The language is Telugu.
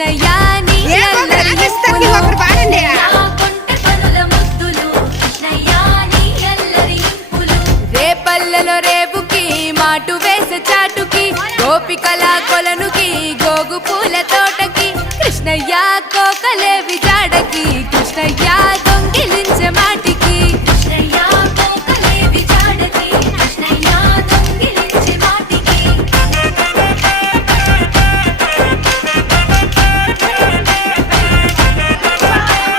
కృష్ణయ్య నీ అల్లరి నిప్పులు, కొంటె పనుల ముద్దులు, కృష్ణయ్య నీ అల్లరి నిప్పులు. రేపల్లెలో రేపుకి మాటు వేసే చాటుకి, గోపికల కొలనుకి గోగు పూల తోటకి, కృష్ణయ్య కోకలేవి జాడకి, కృష్ణయ్య